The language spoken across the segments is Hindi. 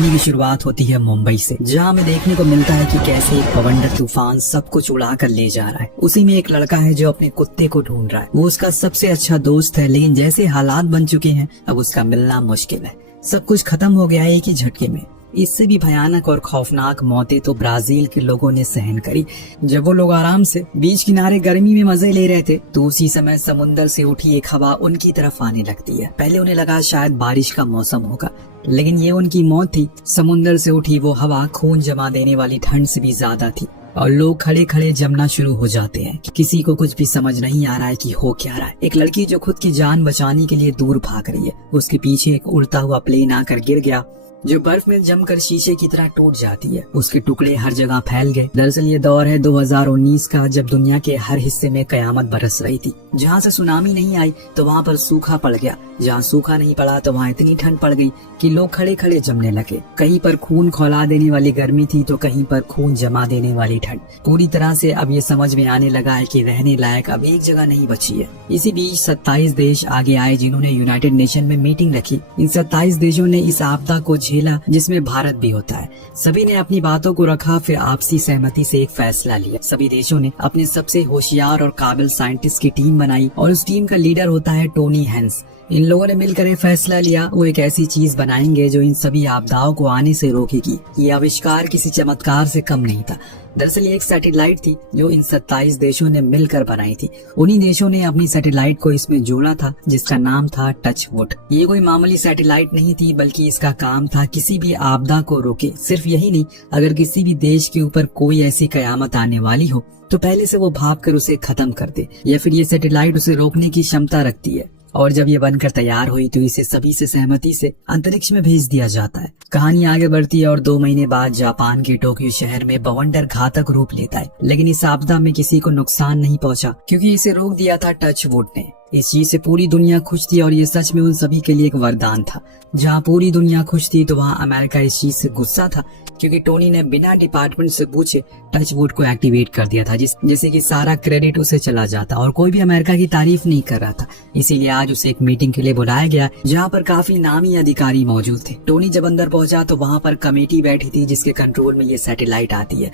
कहानी की शुरुआत होती है मुंबई से, जहां हमें देखने को मिलता है कि कैसे एक बवंडर तूफान सब कुछ उड़ा कर ले जा रहा है। उसी में एक लड़का है जो अपने कुत्ते को ढूंढ रहा है। वो उसका सबसे अच्छा दोस्त है, लेकिन जैसे हालात बन चुके हैं अब उसका मिलना मुश्किल है। सब कुछ खत्म हो गया है एक ही झटके में। इससे भी भयानक और खौफनाक मौतें तो ब्राजील के लोगों ने सहन करी। जब वो लोग आराम से बीच किनारे गर्मी में मजे ले रहे थे तो उसी समय समुंदर से उठी एक हवा उनकी तरफ आने लगती है। पहले उन्हें लगा शायद बारिश का मौसम होगा, लेकिन ये उनकी मौत थी। समुंदर से उठी वो हवा खून जमा देने वाली ठंड से भी ज्यादा थी और लोग खड़े खड़े जमना शुरू हो जाते हैं। किसी को कुछ भी समझ नहीं आ रहा है कि हो क्या रहा है। एक लड़की जो खुद की जान बचाने के लिए दूर भाग रही है, उसके पीछे एक उड़ता हुआ प्लेन आकर गिर गया जो बर्फ में जमकर शीशे की तरह टूट जाती है। उसके टुकड़े हर जगह फैल गए। दरअसल ये दौर है 2019 का, जब दुनिया के हर हिस्से में कयामत बरस रही थी। जहाँ से सुनामी नहीं आई तो वहाँ पर सूखा पड़ गया, जहाँ सूखा नहीं पड़ा तो वहाँ इतनी ठंड पड़ गई कि लोग खड़े खड़े जमने लगे। कहीं पर खून खौला देने वाली गर्मी थी तो कहीं पर खून जमा देने वाली ठंड। पूरी तरह से अब ये समझ में आने लगा है कि रहने लायक अब एक जगह नहीं बची है। इसी बीच 27 देश आगे आए जिन्होंने यूनाइटेड नेशन में मीटिंग रखी। इन 27 देशों ने इस आपदा को झेला, जिसमें भारत भी होता है। सभी ने अपनी बातों को रखा, फिर आपसी सहमति से एक फैसला लिया। सभी देशों ने अपने सबसे होशियार और काबिल साइंटिस्ट की टीम बनाई और उस टीम का लीडर होता है टोनी हैंस। इन लोगों ने मिलकर एक फैसला लिया, वो एक ऐसी चीज बनाएंगे जो इन सभी आपदाओं को आने से रोकेगी। ये आविष्कार किसी चमत्कार से कम नहीं था। दरअसल ये एक सैटेलाइट थी जो इन 27 देशों ने मिलकर बनाई थी। उन्हीं देशों ने अपनी सैटेलाइट को इसमें जोड़ा था, जिसका नाम था टचवुड। ये कोई मामूली सैटेलाइट नहीं थी, बल्कि इसका काम था किसी भी आपदा को रोके। सिर्फ यही नहीं, अगर किसी भी देश के ऊपर कोई ऐसी कयामत आने वाली हो तो पहले से वो भागकर उसे खत्म कर दे, या फिर ये सैटेलाइट उसे रोकने की क्षमता रखती है। और जब ये बनकर तैयार हुई तो इसे सभी से सहमति से अंतरिक्ष में भेज दिया जाता है। कहानी आगे बढ़ती है और 2 महीने बाद जापान के टोक्यो शहर में बवंडर घातक रूप लेता है। लेकिन इस आपदा में किसी को नुकसान नहीं पहुंचा, क्योंकि इसे रोक दिया था टचवुड ने। इस चीज से पूरी दुनिया खुश थी और ये सच में उन सभी के लिए एक वरदान था। जहाँ पूरी दुनिया खुश थी तो वहाँ अमेरिका इस चीज से गुस्सा था, क्योंकि टोनी ने बिना डिपार्टमेंट से पूछे टचवुड को एक्टिवेट कर दिया था, जैसे कि सारा क्रेडिट उसे चला जाता और कोई भी अमेरिका की तारीफ नहीं कर रहा था। इसीलिए आज उसे एक मीटिंग के लिए बुलाया गया, जहाँ पर काफी नामी अधिकारी मौजूद थे। टोनी जब अंदर पहुंचा तो वहाँ पर कमेटी बैठी थी जिसके कंट्रोल में ये सैटेलाइट आती है।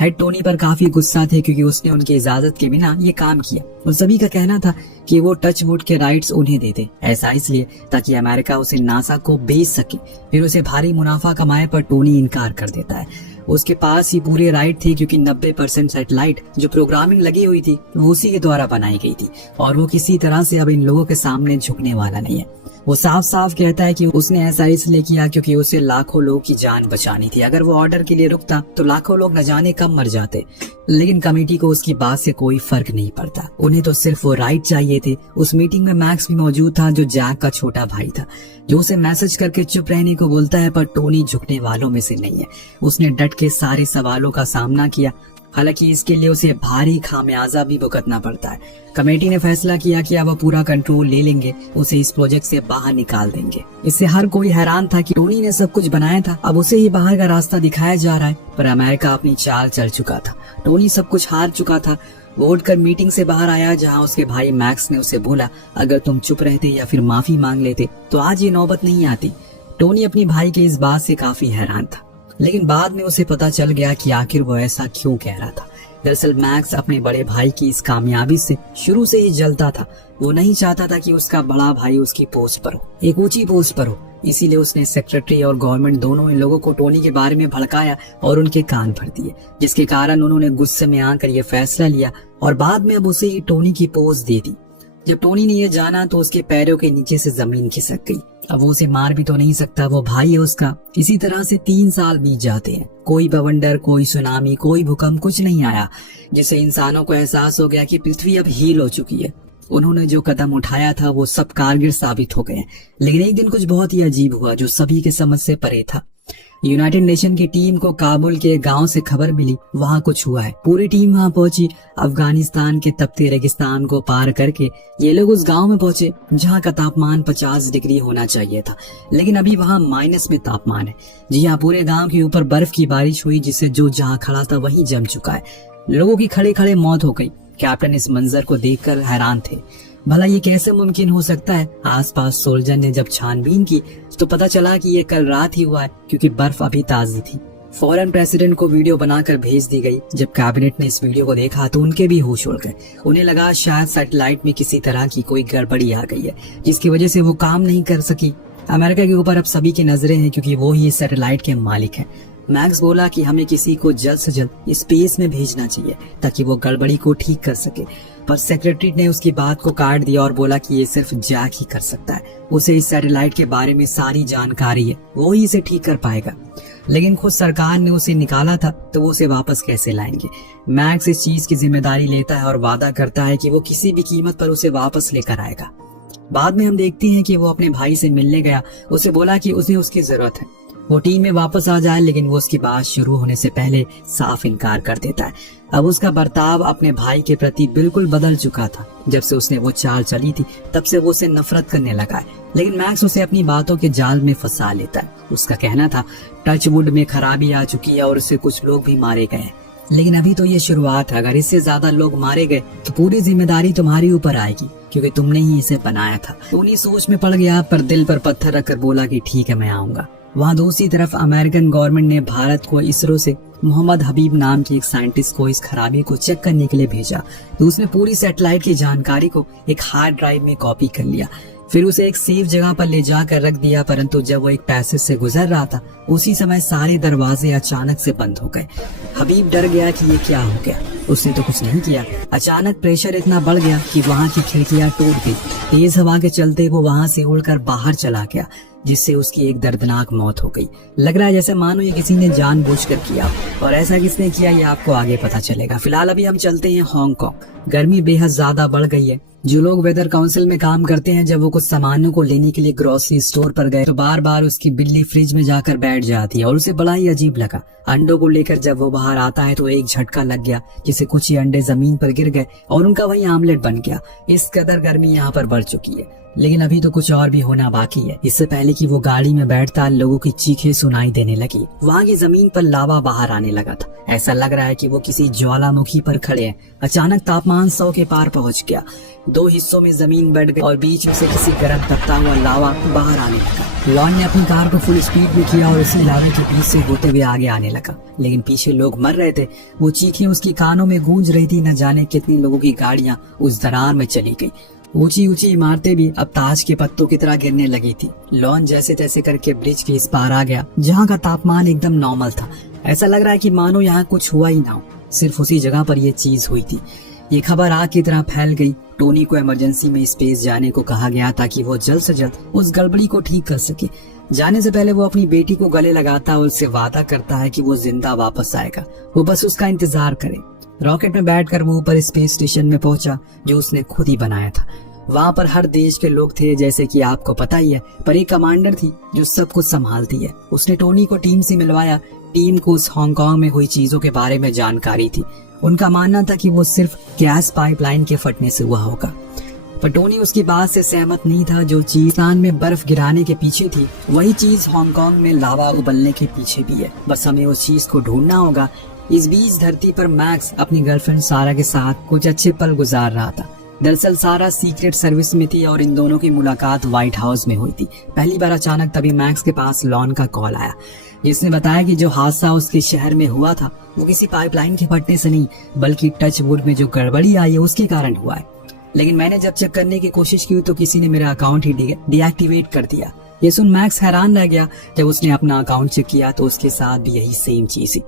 हेड टोनी पर काफी गुस्सा थे, क्योंकि उसने उनकी इजाजत के बिना ये काम किया। उन सभी का कहना था कि वो टचवुड के राइट्स उन्हें दे दे, ऐसा इसलिए ताकि अमेरिका उसे नासा को बेच सके, फिर उसे भारी मुनाफा कमाए। पर टोनी इनकार कर देता है। उसके पास ही पूरे राइट थे, क्योंकि 90% सैटेलाइट जो प्रोग्रामिंग लगी हुई थी वो उसी के द्वारा बनाई गई थी और वो किसी तरह से अब इन लोगों के सामने झुकने वाला नहीं है। वो साफ साफ कहता है कि उसने ऐसा इसलिए किया क्योंकि उसे लाखों लोगों की जान बचानी थी। अगर वो ऑर्डर के लिए रुकता तो लाखों लोग न जाने कब मर जाते। लेकिन कमेटी को उसकी बात से कोई फर्क नहीं पड़ता, उन्हें तो सिर्फ वो राइट चाहिए थे। उस मीटिंग में मैक्स भी मौजूद था, जो जैक का छोटा भाई था, जो उसे मैसेज करके चुप रहने को बोलता है। पर टोनी झुकने वालों में से नहीं है। उसने डट के सारे सवालों का सामना किया, हालांकि इसके लिए उसे भारी खामियाजा भी भुगतना पड़ता है। कमेटी ने फैसला किया कि अब वो पूरा कंट्रोल ले लेंगे, उसे इस प्रोजेक्ट से बाहर निकाल देंगे। इससे हर कोई हैरान था कि टोनी ने सब कुछ बनाया था, अब उसे ही बाहर का रास्ता दिखाया जा रहा है। पर अमेरिका अपनी चाल चल चुका था। टोनी सब कुछ हार चुका था। वो उठकर मीटिंग से बाहर आया, जहाँ उसके भाई मैक्स ने उसे बोला, अगर तुम चुप रहते या फिर माफी मांग लेते तो आज ये नौबत नहीं आती। टोनी अपनी भाई के इस बात से काफी हैरान था, लेकिन बाद में उसे पता चल गया कि आखिर वो ऐसा क्यों कह रहा था। दरअसल मैक्स अपने बड़े भाई की इस कामयाबी से शुरू से ही जलता था। वो नहीं चाहता था कि उसका बड़ा भाई उसकी पोस्ट पर हो, एक ऊंची पोस्ट पर हो। इसीलिए उसने सेक्रेटरी और गवर्नमेंट दोनों इन लोगों को टोनी के बारे में भड़काया और उनके कान भर दिए, जिसके कारण उन्होंने गुस्से में आकर ये फैसला लिया और बाद में अब उसे ही टोनी की पोस्ट दे दी। जब टोनी ने ये जाना तो उसके पैरों के नीचे से जमीन खिसक गई। अब वो उसे मार भी तो नहीं सकता, वो भाई है उसका। इसी तरह से 3 साल बीत जाते हैं। कोई बवंडर, कोई सुनामी, कोई भूकंप, कुछ नहीं आया, जिससे इंसानों को एहसास हो गया कि पृथ्वी अब हील हो चुकी है। उन्होंने जो कदम उठाया था वो सब कारगर साबित हो गए। लेकिन एक दिन कुछ बहुत ही अजीब हुआ जो सभी के समझ से परे था। यूनाइटेड नेशन की टीम को काबुल के गांव से खबर मिली, वहां कुछ हुआ है। पूरी टीम वहां पहुंची। अफगानिस्तान के तपते रेगिस्तान को पार करके ये लोग उस गांव में पहुंचे, जहां का तापमान 50 डिग्री होना चाहिए था, लेकिन अभी वहां माइनस में तापमान है। जी हाँ, पूरे गांव के ऊपर बर्फ की बारिश हुई, जिससे जो जहां खड़ा था वहीं जम चुका है। लोगों की खड़े खड़े मौत हो गई। कैप्टन इस मंजर को देखकर हैरान थे। भला ये कैसे मुमकिन हो सकता है? आसपास सोल्जर ने जब छानबीन की तो पता चला कि ये कल रात ही हुआ है, क्योंकि बर्फ अभी ताजी थी। फौरन प्रेसिडेंट को वीडियो बनाकर भेज दी गई। जब कैबिनेट ने इस वीडियो को देखा तो उनके भी होश उड़ गए। उन्हें लगा शायद सैटेलाइट में किसी तरह की कोई गड़बड़ी आ गई है, जिसकी वजह से वो काम नहीं कर सकी। अमेरिका के ऊपर अब सभी की नजरें हैं, क्योंकि वो ही इस सैटेलाइट के मालिक हैं। मैक्स बोला कि हमें किसी को जल्द से जल्द स्पेस में भेजना चाहिए ताकि वो गड़बड़ी को ठीक कर सके, पर सेक्रेटरी ने उसकी बात को काट दिया और बोला कि ये सिर्फ जैक ही कर सकता है। उसे इस सैटेलाइट के बारे में सारी जानकारी है, वो ही इसे ठीक कर पाएगा। लेकिन खुद सरकार ने उसे निकाला था, तो वो उसे वापस कैसे लाएंगे? मैक्स इस चीज की जिम्मेदारी लेता है और वादा करता है कि वो किसी भी कीमत पर उसे वापस लेकर आएगा। बाद में हम देखते हैं कि वो अपने भाई से मिलने गया। उसे बोला कि उसे उसकी जरूरत है, वो टीम में वापस आ जाए, लेकिन वो उसकी बात शुरू होने से पहले साफ इनकार कर देता है। अब उसका बर्ताव अपने भाई के प्रति बिल्कुल बदल चुका था। जब से उसने वो चाल चली थी, तब से वो उसे नफरत करने लगा है। लेकिन मैक्स उसे अपनी बातों के जाल में फंसा लेता है। उसका कहना था टचवुड में खराबी आ चुकी है और उससे कुछ लोग भी मारे गए हैं। लेकिन अभी तो ये शुरुआत है, अगर इससे ज्यादा लोग मारे गए तो पूरी जिम्मेदारी तुम्हारी ऊपर आएगी, क्योंकि तुमने ही इसे बनाया था। टोनी सोच में पड़ गया, पर दिल पर पत्थर रखकर बोला कि ठीक है, मैं आऊंगा। वहाँ दूसरी तरफ अमेरिकन गवर्नमेंट ने भारत को इसरो से मोहम्मद हबीब नाम के एक साइंटिस्ट को इस खराबी को चेक करने के लिए भेजा। तो उसने पूरी सैटेलाइट की जानकारी को एक हार्ड ड्राइव में कॉपी कर लिया, फिर उसे एक सेफ जगह पर ले जाकर रख दिया। परंतु जब वो एक पैसेज से गुजर रहा था, उसी समय सारे दरवाजे अचानक से बंद हो गए। हबीब डर गया कि ये क्या हो गया। उसने तो कुछ नहीं किया, अचानक प्रेशर इतना बढ़ गया कि वहाँ की खिड़कियां टूट गई। तेज हवा के चलते वो वहाँ से उड़कर बाहर चला गया, जिससे उसकी एक दर्दनाक मौत हो गई। लग रहा है जैसे मानो ये किसी ने जानबूझकर किया, और ऐसा किसने किया ये आपको आगे पता चलेगा। फिलहाल अभी हम चलते हैं हांगकांग। गर्मी बेहद ज्यादा बढ़ गई है। जो लोग वेदर काउंसिल में काम करते हैं, जब वो कुछ सामानों को लेने के लिए ग्रोसरी स्टोर पर गए तो बार बार उसकी बिल्ली फ्रिज में जाकर बैठ जाती है और उसे बड़ा ही अजीब लगा। अंडों को लेकर जब वो बाहर आता है तो एक झटका लग गया, जिससे कुछ ही अंडे जमीन पर गिर गए और उनका वही आमलेट बन गया। इस कदर गर्मी यहाँ पर बढ़ चुकी है, लेकिन अभी तो कुछ और भी होना बाकी है। इससे पहले कि वो गाड़ी में बैठता, लोगों की चीखें सुनाई देने लगी। वहाँ की जमीन पर लावा बाहर आने लगा था। ऐसा लग रहा है कि वो किसी ज्वालामुखी पर खड़े हैं। अचानक तापमान 100 के पार पहुँच गया। 2 हिस्सों में जमीन बढ़ गई और बीच में से किसी गर्म तपता हुआ लावा बाहर आने लगा। लॉन ने अपनी कार को फुल स्पीड में किया और उसी लावे के बीच से होते हुए आगे आने लगा, लेकिन पीछे लोग मर रहे थे। वो चीखें उसकी कानों में गूंज रही थी। न जाने कितनी लोगों की गाड़ियां उस दरार में चली गई। ऊंची ऊंची इमारतें भी अब ताज के पत्तों की तरह गिरने लगी थी। लॉन जैसे तैसे करके ब्रिज के इस पार आ गया, जहाँ का तापमान एकदम नॉर्मल था। ऐसा लग रहा है कि मानो यहाँ कुछ हुआ ही ना हो, सिर्फ उसी जगह पर यह चीज हुई थी। ये खबर आग की तरह फैल गई। टोनी को इमरजेंसी में स्पेस जाने को कहा गया ताकि वो जल्द से जल्द उस गड़बड़ी को ठीक कर सके। जाने से पहले वो अपनी बेटी को गले लगाता और उससे वादा करता है कि वो जिंदा वापस आएगा, वो बस उसका इंतजार करे। रॉकेट में बैठकर वो ऊपर स्पेस स्टेशन में पहुंचा, जो उसने खुद ही बनाया था। वहाँ पर हर देश के लोग थे, जैसे कि आपको पता ही है, पर एक कमांडर थी जो सब कुछ संभालती है। उसने टोनी को टीम से मिलवाया। टीम को उस हांगकांग में हुई चीजों के बारे में जानकारी थी। उनका मानना था कि वो सिर्फ गैस पाइपलाइन के फटने से हुआ होगा, पर टोनी उसकी बात से सहमत नहीं था। जो चीज पाकिस्तान में बर्फ गिराने के पीछे थी, वही चीज हांगकांग में लावा उबलने के पीछे भी है। बस हमें उस चीज को ढूंढना होगा। इस बीच धरती पर मैक्स अपनी गर्लफ्रेंड सारा के साथ कुछ अच्छे पल गुजार रहा था। दरअसल सारा सीक्रेट सर्विस में थी और इन दोनों की मुलाकात व्हाइट हाउस में हुई थी पहली बार। अचानक तभी मैक्स के पास लॉन का कॉल आया, जिसने बताया कि जो हादसा उसके शहर में हुआ था वो किसी पाइपलाइन के फटने से नहीं, बल्कि टच वुड में जो गड़बड़ी आई है उसके कारण हुआ है। लेकिन मैंने जब चेक करने की कोशिश की तो किसी ने मेरा अकाउंट ही डीएक्टिवेट कर दिया। ये सुन मैक्स हैरान रह गया। जब उसने अपना अकाउंट चेक किया तो उसके साथ भी यही सेम चीज थी।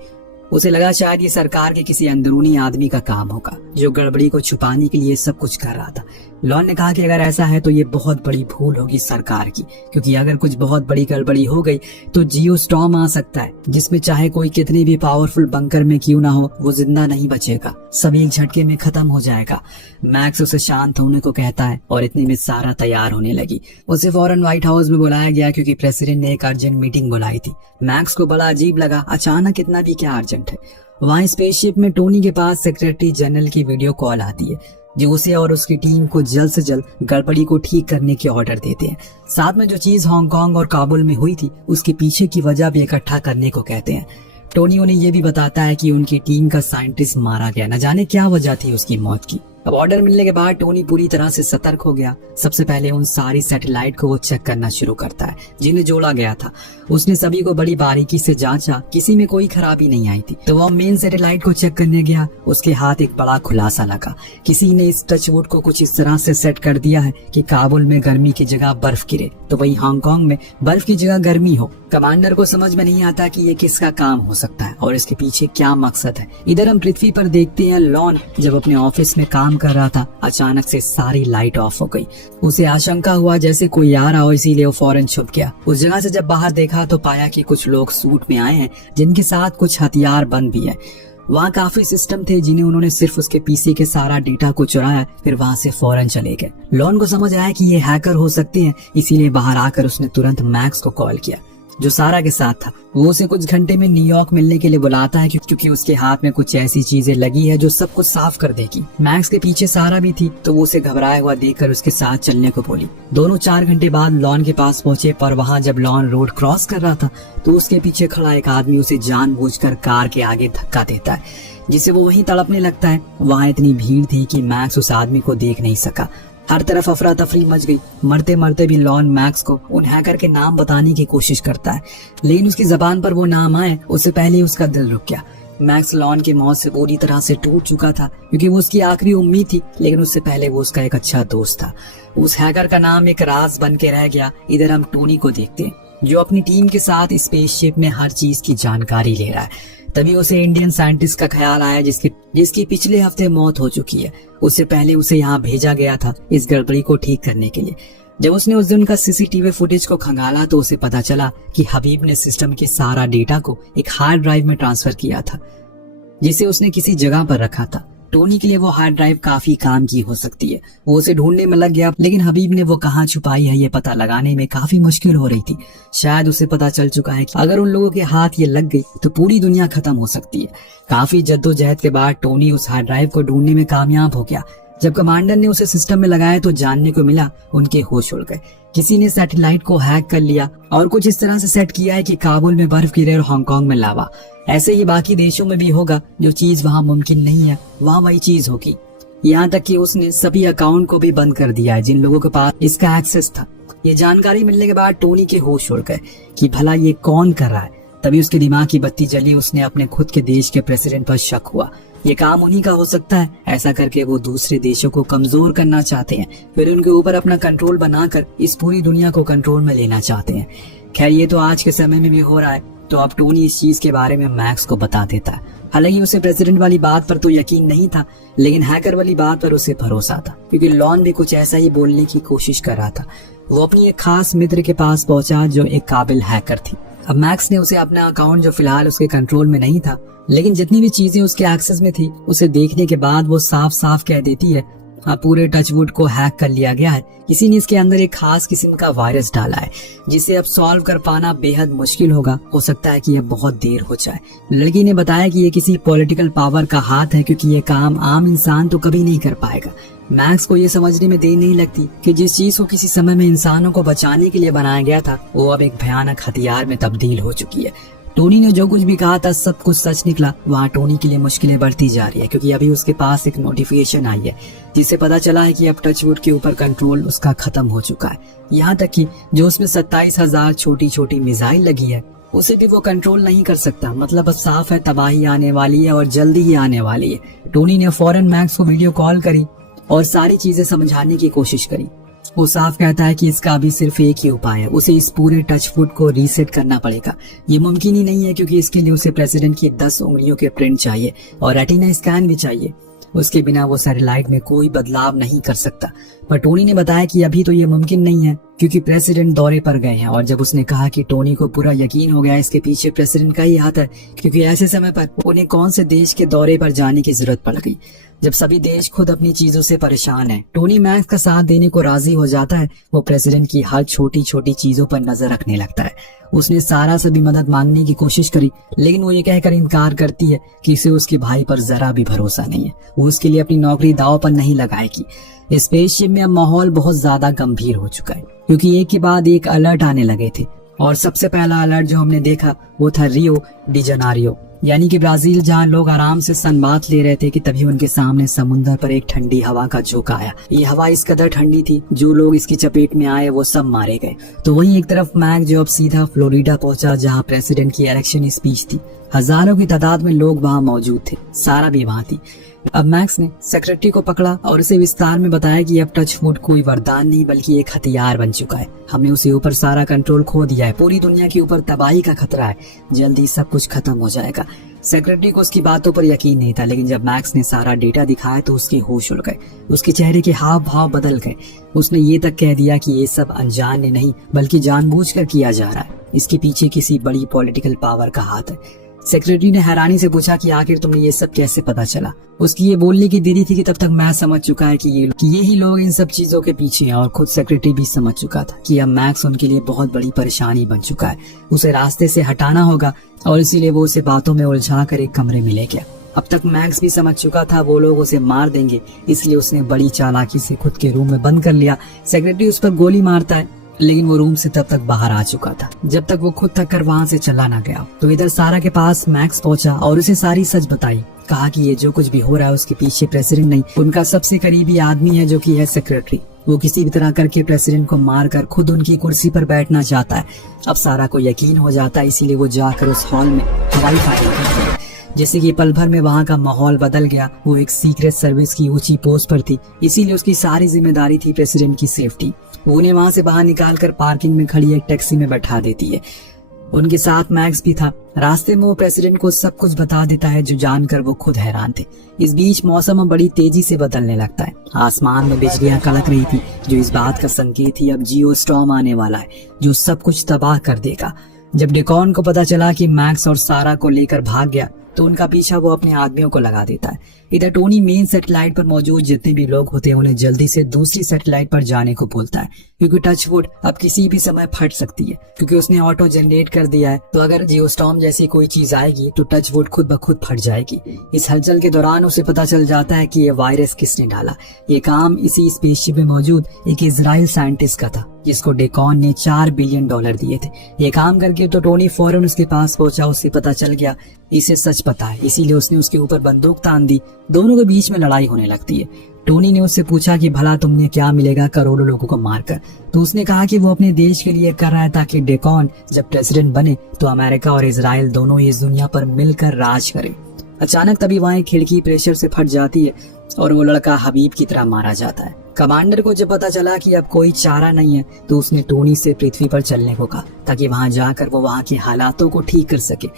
उसे लगा शायद ये सरकार के किसी अंदरूनी आदमी का काम होगा, जो गड़बड़ी को छुपाने के लिए सब कुछ कर रहा था। लॉन ने कहा कि अगर ऐसा है तो ये बहुत बड़ी भूल होगी सरकार की, क्योंकि अगर कुछ बहुत बड़ी गड़बड़ी हो गई तो जियो स्टॉर्म आ सकता है, जिसमें चाहे कोई कितनी भी पावरफुल बंकर में क्यों ना हो, वो जिंदा नहीं बचेगा, सब एक झटके में खत्म हो जाएगा। मैक्स उसे शांत होने को कहता है और इतने में सारा तैयार होने लगी। उसे फौरन व्हाइट हाउस में बुलाया गया, क्योंकि प्रेसिडेंट ने एक अर्जेंट मीटिंग बुलाई थी। मैक्स को बड़ा अजीब लगा, अचानक इतना भी क्या अर्जेंट है। वहाँ स्पेसशिप में टोनी के पास सेक्रेटरी जनरल की वीडियो कॉल आती है, जो उसे और उसकी टीम को जल्द से जल्द गड़बड़ी को ठीक करने के ऑर्डर देते हैं। साथ में जो चीज हांगकांग और काबुल में हुई थी उसके पीछे की वजह भी इकट्ठा करने को कहते हैं। टोनी उन्हें ये भी बताता है कि उनकी टीम का साइंटिस्ट मारा गया, न जाने क्या वजह थी उसकी मौत की। अब ऑर्डर मिलने के बाद टोनी पूरी तरह से सतर्क हो गया। सबसे पहले उन सारी सैटेलाइट को वो चेक करना शुरू करता है जिन्हें जोड़ा गया था। उसने सभी को बड़ी बारीकी से जांचा, किसी में कोई खराबी नहीं आई थी। तो वो मेन सैटेलाइट को चेक करने गया, उसके हाथ एक बड़ा खुलासा लगा। किसी ने इस टचवुड को कुछ इस तरह से सेट कर दिया है कि काबुल में गर्मी की जगह बर्फ गिरे तो वही हांगकांग में बर्फ की जगह गर्मी हो। कमांडर को समझ में नहीं आता कि ये किसका काम हो सकता है और इसके पीछे क्या मकसद है। इधर हम पृथ्वी पर देखते हैं लॉन जब अपने ऑफिस में काम कर रहा था, अचानक से सारी लाइट ऑफ हो गई। उसे आशंका हुआ जैसे कोई आ रहा हो, इसीलिए वो फौरन छुप गया। उस जगह से जब बाहर देखा तो पाया कि कुछ लोग सूट में आए हैं जिनके साथ कुछ हथियार बंद भी है। वहाँ काफी सिस्टम थे जिन्हें उन्होंने सिर्फ उसके पीसी के सारा डेटा को चुराया, फिर वहाँ से फौरन चले गए। लॉन को समझ आया कि ये हैकर हो सकते हैं, इसीलिए बाहर आकर उसने तुरंत मैक्स को कॉल किया जो सारा के साथ था। वो उसे कुछ घंटे में न्यूयॉर्क मिलने के लिए बुलाता है क्योंकि उसके हाथ में कुछ ऐसी चीजें लगी है जो सब कुछ साफ कर देगी। मैक्स के पीछे सारा भी थी तो वो उसे घबराया हुआ देखकर उसके साथ चलने को बोली। दोनों 4 घंटे बाद लॉन के पास पहुंचे, पर वहाँ जब लॉन रोड क्रॉस कर रहा था तो उसके पीछे खड़ा एक आदमी उसे जानबूझकर कार के आगे धक्का देता है, जिससे वो वहीं तड़पने लगता है। वहाँ इतनी भीड़ थी कि मैक्स उस आदमी को देख नहीं सका। हर तरफ अफरा तफरी मच गई। मरते मरते भी लॉन मैक्स को उन हैकर के नाम बताने की कोशिश करता है, लेकिन उसकी जबान पर वो नाम आए उससे पहले ही उसका दिल रुक गया। मैक्स लॉन की मौत से पूरी तरह से टूट चुका था क्योंकि वो उसकी आखिरी उम्मीद थी, लेकिन उससे पहले वो उसका एक अच्छा दोस्त था। उस हैकर का नाम एक राज बन के रह गया। इधर हम टोनी को देखते हैं जो अपनी टीम के साथ स्पेसशिप में हर चीज की जानकारी ले रहा है। तभी उसे इंडियन साइंटिस्ट का ख्याल आया जिसकी पिछले हफ्ते मौत हो चुकी है। उससे पहले उसे यहाँ भेजा गया था इस गड़बड़ी को ठीक करने के लिए। जब उसने उस दिन का सीसीटीवी फुटेज को खंगाला तो उसे पता चला कि हबीब ने सिस्टम के सारा डेटा को एक हार्ड ड्राइव में ट्रांसफर किया था जिसे उसने किसी जगह पर रखा था। टोनी के लिए वो हार्ड ड्राइव काफी काम की हो सकती है। वो उसे ढूंढने में लग गया, लेकिन हबीब ने वो कहाँ छुपाई है ये पता लगाने में काफी मुश्किल हो रही थी। शायद उसे पता चल चुका है कि अगर उन लोगों के हाथ ये लग गई तो पूरी दुनिया खत्म हो सकती है। काफी जद्दोजहद के बाद टोनी उस हार्ड ड्राइव को ढूंढने में कामयाब हो गया। जब कमांडर ने उसे सिस्टम में लगाया तो जानने को मिला उनके होश उड़ गए। किसी ने सैटेलाइट को हैक कर लिया और कुछ इस तरह से सेट किया है कि काबुल में बर्फ गिरे और हांगकांग में लावा। ऐसे ही बाकी देशों में भी होगा। जो चीज वहाँ मुमकिन नहीं है वहाँ वही चीज होगी। यहाँ तक कि उसने सभी अकाउंट को भी बंद कर दिया है जिन लोगों के पास इसका एक्सेस था। ये जानकारी मिलने के बाद टोनी के होश उड़ गए कि भला ये कौन कर रहा है। तभी उसके दिमाग की बत्ती जली। उसने अपने खुद के देश के प्रेसिडेंट पर शक हुआ। ये काम उन्हीं का हो सकता है। ऐसा करके वो दूसरे देशों को कमजोर करना चाहते हैं, फिर उनके ऊपर अपना कंट्रोल बनाकर इस पूरी दुनिया को कंट्रोल में लेना चाहते हैं। खैर ये तो आज के समय में भी हो रहा है। तो अब टोनी इस चीज के बारे में मैक्स को बता देता है। हालांकि उसे प्रेसिडेंट वाली बात पर तो यकीन नहीं था, लेकिन हैकर वाली बात पर उसे भरोसा था क्योंकि लॉन भी कुछ ऐसा ही बोलने की कोशिश कर रहा था। वो अपनी एक खास मित्र के पास पहुंचा जो एक काबिल हैकर थी। अब मैक्स ने उसे अपना अकाउंट जो फिलहाल उसके कंट्रोल में नहीं था, लेकिन जितनी भी चीजें उसके एक्सेस में थी, उसे देखने के बाद वो साफ साफ कह देती है पूरे टचवुड को हैक कर लिया गया है। किसी ने इसके अंदर एक खास किस्म का वायरस डाला है जिसे अब सॉल्व कर पाना बेहद मुश्किल होगा। हो सकता है कि यह बहुत देर हो जाए। लड़की ने बताया कि ये किसी पॉलिटिकल पावर का हाथ है क्योंकि ये काम आम इंसान तो कभी नहीं कर पाएगा। मैक्स को ये समझने में देर नहीं लगती कि जिस चीज को किसी समय में इंसानों को बचाने के लिए बनाया गया था वो अब एक भयानक हथियार में तब्दील हो चुकी है। टोनी ने जो कुछ भी कहा था सब कुछ सच निकला। वहाँ टोनी के लिए मुश्किलें बढ़ती जा रही है क्योंकि अभी उसके पास एक नोटिफिकेशन आई है जिससे पता चला है कि अब टचवुड के ऊपर कंट्रोल उसका खत्म हो चुका है। यहाँ तक कि जो उसमें 27,000 छोटी छोटी मिसाइल लगी है उसे भी वो कंट्रोल नहीं कर सकता। मतलब अब साफ है तबाही आने वाली है और जल्दी ही आने वाली है। टोनी ने फौरन मैक्स को वीडियो कॉल करी और सारी चीजें समझाने की कोशिश करी। वो साफ कहता है कि इसका अभी सिर्फ एक ही उपाय है, उसे इस पूरे टचवुड को रीसेट करना पड़ेगा। ये मुमकिन ही नहीं है क्योंकि इसके लिए उसे प्रेसिडेंट की 10 उंगलियों के प्रिंट चाहिए और रेटिना स्कैन भी चाहिए। उसके बिना वो सैटेलाइट में कोई बदलाव नहीं कर सकता। पर टोनी ने बताया कि अभी तो ये मुमकिन नहीं है क्योंकि प्रेसिडेंट दौरे पर गए हैं। और जब उसने कहा कि टोनी को पूरा यकीन हो गया इसके पीछे प्रेसिडेंट का ही हाथ है क्योंकि ऐसे समय पर उन्हें कौन से देश के दौरे पर जाने की जरूरत पड़ गई जब सभी देश खुद अपनी चीजों से परेशान हैं। टोनी मैक्स का साथ देने को राजी हो जाता है। वो प्रेसिडेंट की हर छोटी छोटी चीजों पर नजर रखने लगता है। उसने सारा से भी मदद मांगने की कोशिश करी, लेकिन वो ये कहकर इनकार करती है कि इसे उसके भाई पर जरा भी भरोसा नहीं है। वो उसके लिए अपनी नौकरी दांव पर नहीं लगाएगी। स्पेसशिप में अब माहौल बहुत ज्यादा गंभीर हो चुका है क्योंकि एक के बाद एक अलर्ट आने लगे थे और सबसे पहला अलर्ट जो हमने देखा वो था रियो डी जनेरियो। यानी कि ब्राजील, जहाँ लोग आराम से सनबाथ ले रहे थे कि तभी उनके सामने समुद्र पर एक ठंडी हवा का झोंका आया। ये हवा इस कदर ठंडी थी, जो लोग इसकी चपेट में आए वो सब मारे गए। तो वहीं एक तरफ मैक जो अब सीधा फ्लोरिडा पहुंचा, जहाँ प्रेसिडेंट की इलेक्शन स्पीच थी। हजारों की तादाद में लोग वहाँ मौजूद थे, सारा भी वहाँ थी। अब मैक्स ने सेक्रेटरी को पकड़ा और उसे विस्तार में बताया कि अब टच वुड कोई वरदान नहीं बल्कि एक हथियार बन चुका है। हमने उसे ऊपर सारा कंट्रोल खो दिया है, पूरी दुनिया के ऊपर तबाही का खतरा है, जल्दी सब कुछ खत्म हो जाएगा। सेक्रेटरी को उसकी बातों पर यकीन नहीं था, लेकिन जब मैक्स ने सारा डेटा दिखाया तो उसके होश उड़ गए, उसके चेहरे के हाव भाव बदल गए। उसने ये तक कह दिया कि ये सब अनजान ने नहीं बल्कि जानबूझकर किया जा रहा है, इसके पीछे किसी बड़ी पॉलिटिकल पावर का हाथ है। सेक्रेटरी ने हैरानी से पूछा कि आखिर तुम्हें ये सब कैसे पता चला। उसकी ये बोलने की देरी थी कि तब तक मैं समझ चुका है कि ये ही लोग इन सब चीजों के पीछे हैं, और खुद सेक्रेटरी भी समझ चुका था कि अब मैक्स उनके लिए बहुत बड़ी परेशानी बन चुका है। उसे रास्ते से हटाना होगा और इसीलिए वो उसे बातों में उलझा कर एक कमरे में ले गया। अब तक मैक्स भी समझ चुका था वो लोग उसे मार देंगे, इसलिए उसने बड़ी चालाकी से खुद के रूम में बंद कर लिया। सेक्रेटरी उस पर गोली मारता है, लेकिन वो रूम से तब तक बाहर आ चुका था, जब तक वो खुद थक कर वहाँ से चला ना गया। तो इधर सारा के पास मैक्स पहुंचा और उसे सारी सच बताई। कहा कि ये जो कुछ भी हो रहा है उसके पीछे प्रेसिडेंट नहीं, उनका सबसे करीबी आदमी है जो कि है सेक्रेटरी। वो किसी भी तरह करके प्रेसिडेंट को मारकर खुद उनकी कुर्सी पर बैठना चाहता है। अब सारा को यकीन हो जाता है, इसीलिए वो जाकर उस हॉल में हवाई फायरिंग करती है। जैसे कि पल भर में वहाँ का माहौल बदल गया। वो एक सीक्रेट सर्विस की ऊंची पोस्ट पर थी, इसीलिए उसकी सारी जिम्मेदारी थी प्रेसिडेंट की सेफ्टी। वो उन्हें वहाँ से बाहर निकालकर पार्किंग में खड़ी एक टैक्सी में बैठा देती है। उनके साथ मैक्स भी था। रास्ते में वो प्रेसिडेंट को सब कुछ बता देता है, जो जानकर वो खुद हैरान थे। इस बीच मौसम बड़ी तेजी से बदलने लगता है। आसमान में बिजलियां कड़क रही थी, जो इस बात का संकेत थी अब जियो स्टॉर्म आने वाला है, जो सब कुछ तबाह कर देगा। जब डेकॉन को पता चला कि मैक्स और सारा को लेकर भाग गया, तो उनका पीछा वो अपने आदमियों को लगा देता है। इधर टोनी मेन सैटेलाइट पर मौजूद जितने भी लोग होते हैं उन्हें जल्दी से दूसरी सैटेलाइट पर जाने को बोलता है, क्योंकि टचवुड अब किसी भी समय फट सकती है, क्योंकि उसने ऑटो जनरेट कर दिया है। तो अगर जियोस्टॉर्म जैसी कोई चीज आएगी तो टचवुड खुद ब खुद फट जाएगी। इस हलचल के दौरान उसे पता चल जाता है कि ये वायरस किसने डाला। ये काम इसी स्पेसशिप में मौजूद एक इजराइल साइंटिस्ट का था, जिसको डेकॉन ने $4 बिलियन दिए थे। ये काम करके तो टोनी फौरन उसके पास पहुंचा। उसे पता चल गया इसे सच पता है, इसीलिए उसने उसके ऊपर बंदूक तान दी। दोनों के बीच में लड़ाई होने लगती है। टोनी ने उससे पूछा कि भला तुमने क्या मिलेगा करोड़ों लोगों को मारकर। तो उसने कहा कि वो अपने देश के लिए कर रहा है, ताकि डेकॉन जब प्रेसिडेंट बने तो अमेरिका और इजराइल दोनों इस दुनिया पर मिलकर राज करे। अचानक तभी वहाँ एक खिड़की प्रेशर से फट जाती है और वो लड़का हबीब की तरह मारा जाता है। कमांडर को जब पता चला कि अब कोई चारा नहीं है, तो उसने टोनी से पृथ्वी पर चलने को कहा, ताकि वहां जाकर वो वहां के हालातों को ठीक कर सके।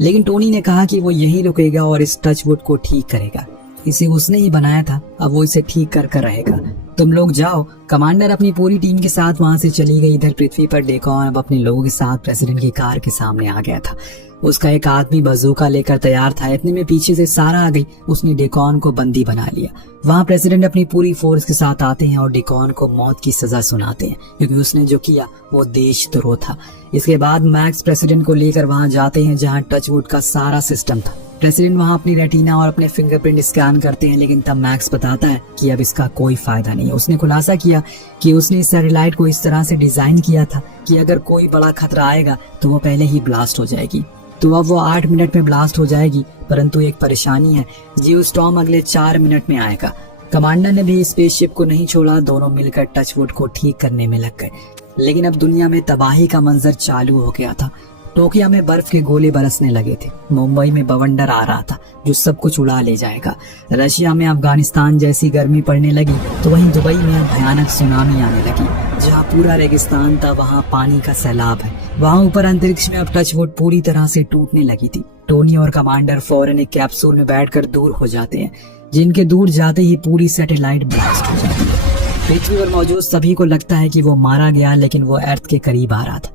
लेकिन टोनी ने कहा कि वो यहीं रुकेगा और इस टचवुड को ठीक करेगा। इसे उसने ही बनाया था, अब वो इसे ठीक कर रहेगा। तुम लोग जाओ। कमांडर अपनी पूरी टीम के साथ वहां से चली गई। इधर पृथ्वी पर डेकॉन अब अपने लोगों के साथ प्रेसिडेंट की कार के सामने आ गया था। उसका एक आदमी बंदूका लेकर तैयार था। इतने में पीछे से सारा आ गई। उसने डेकॉन को बंदी बना लिया। वहाँ प्रेसिडेंट अपनी पूरी फोर्स के साथ आते हैं और डेकॉन को मौत की सजा सुनाते हैं, क्योंकि उसने जो किया वो देशद्रोह था। इसके बाद मैक्स प्रेसिडेंट को लेकर वहाँ जाते हैं जहाँ टचवुड का सारा सिस्टम था। प्रेसिडेंट वहाँ अपनी रेटिना और अपने फिंगरप्रिंट स्कैन करते हैं, लेकिन तब मैक्स बताता है कि अब इसका कोई फायदा नहीं है। उसने खुलासा किया कि उसने इस सैटेलाइट को इस तरह से डिजाइन किया था कि अगर कोई बड़ा खतरा आएगा तो वो पहले ही ब्लास्ट हो जाएगी। तो अब वो 8 मिनट में ब्लास्ट हो जाएगी, परंतु एक परेशानी है, जियोस्टॉर्म अगले 4 मिनट में आएगा। कमांडर ने भी स्पेसशिप को नहीं छोड़ा। दोनों मिलकर टचवुड को ठीक करने में लग गए। लेकिन अब दुनिया में तबाही का मंजर चालू हो गया था। टोक्यो में बर्फ के गोले बरसने लगे थे। मुंबई में बवंडर आ रहा था जो सब कुछ उड़ा ले जाएगा। रशिया में अफगानिस्तान जैसी गर्मी पड़ने लगी, तो वहीं दुबई में भयानक सुनामी आने लगी। जहाँ पूरा रेगिस्तान था वहाँ पानी का सैलाब है। वहाँ ऊपर अंतरिक्ष में अब टचवुड पूरी तरह से टूटने लगी थी। टोनी और कमांडर फौरन एक कैप्सूल में बैठकर दूर हो जाते हैं, जिनके दूर जाते ही पूरी सैटेलाइट ब्लास्ट हो जाती है। पृथ्वी पर मौजूद सभी को लगता है कि वो मारा गया, लेकिन वो अर्थ के करीब आ रहा था।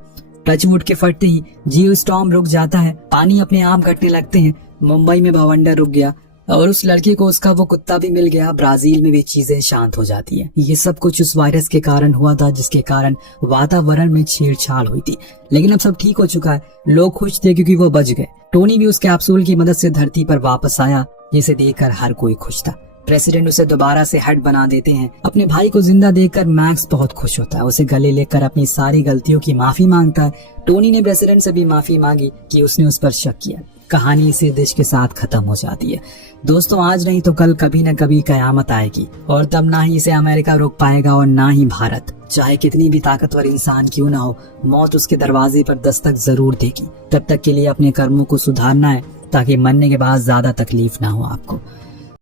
टचवुड के फटते ही जियोस्टॉर्म रुक जाता है। पानी अपने आप घटने लगते हैं। मुंबई में बवंडर रुक गया और उस लड़के को उसका वो कुत्ता भी मिल गया। ब्राजील में भी चीजें शांत हो जाती है। ये सब कुछ उस वायरस के कारण हुआ था, जिसके कारण वातावरण में छेड़छाड़ हुई थी। लेकिन अब सब ठीक हो चुका है। लोग खुश थे क्योंकि वो बच गए। टोनी भी उस कैप्सूल की मदद से धरती पर वापस आया, जिसे देखकर हर कोई खुश था। प्रेसिडेंट उसे दोबारा से हेड बना देते हैं। अपने भाई को जिंदा देखकर मैक्स बहुत खुश होता है। उसे गले लेकर अपनी सारी गलतियों की माफी मांगता है। टोनी ने प्रेसिडेंट से भी माफी मांगी कि उसने उस पर शक किया। कहानी इसी दिश के साथ खत्म हो जाती है। दोस्तों आज नहीं तो कल कभी न कभी कयामत आएगी और तब ना ही इसे अमेरिका रोक पाएगा और ना ही भारत। चाहे कितनी भी ताकतवर इंसान क्यों ना हो, मौत उसके दरवाजे पर दस्तक जरूर देगी। तब तक के लिए अपने कर्मों को सुधारना है ताकि मरने के बाद ज्यादा तकलीफ ना हो आपको।